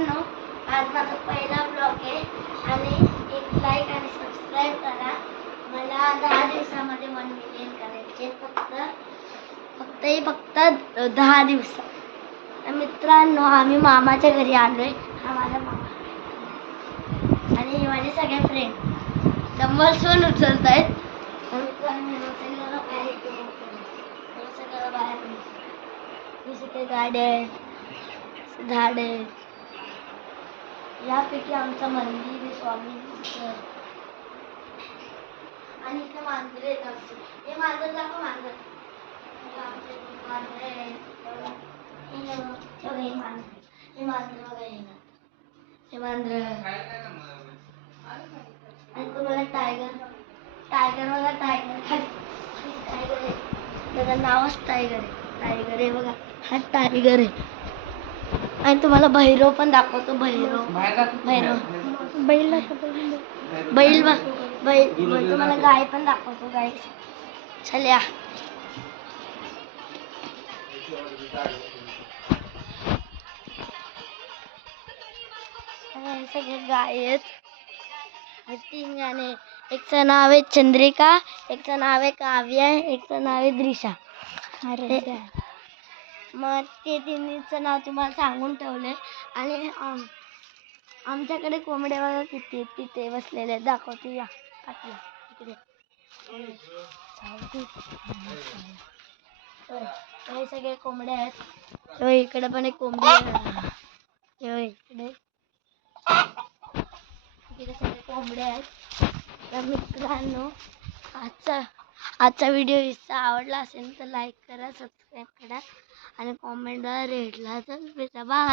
मित्रांनो, आज माझा पहिला ब्लॉग आहे आणि एक लाईक आणि सबस्क्राईब करा. मला 10 दिवसामध्ये 1 मिलियन करायचे, फक्त 10 दिवसात. तर मित्रांनो, आम्ही मामाच्या घरी आलोय. हा माझा मामा आणि माझे सगळे फ्रेंड डंबल्स पण उचलत आहेत. सगळं गाड्या आहेत, झाड आहेत. यापैकी आमचं मंदिर आहे स्वामींचं. आणि इथे मांजरे आहेत आमचे. हे मांजर दाखव, मांजर. मांजरे आहेत. हे मांजर बघा, हे मांजर. आणि तुम्हाला टायगर बघा, टायगर आहे. त्याचं नावच टायगर आहे. टायगर आहे बघा, हा टायगर आहे. आणि तुम्हाला भैरव पण दाखवतो. भैरव बैल तुम्हाला गाय पण दाखवतो. गाय चल या. सगळे गाय आहेत. 3 गाणे. एकचं नाव आहे चंद्रिका, एकचं नाव आहे काव्या, एकचं नाव आहे द्रिशा. मग ते तिन्हीचं नाव तुम्हाला सांगून ठेवलंय. आणि आमच्याकडे कोंबड्या बघा किती आहेत, तिथे बसलेले आहेत. दाखवते या पाठीला इकडे. हे सगळे कोंबड्या आहेत. इकडे पण एक कोंबडी आहे. इकडे सगळे कोंबड्या आहेत. तर मित्रांनो, आजचा व्हिडिओ आवडला असेल तर लाईक करा, सबस्क्राईब करा आणि कॉमेंटला रेटला तर बाय.